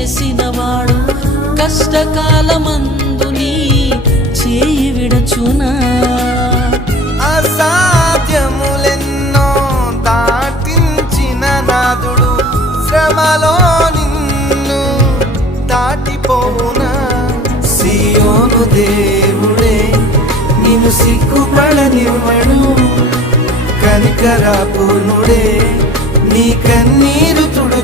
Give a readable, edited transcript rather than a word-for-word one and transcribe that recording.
చేసినవాడు కష్టకాలమందు నీ చేయి విడచునా? అసాధ్యములెన్నో దాటించిన నాదుడు శ్రమలో నిన్ను దాటిపోవునా? సియోను దేవుడే నిన్ను సిగ్గుపడనివ్వడు, కనికరాపూర్ణుడే నీ కన్నీరు తుడు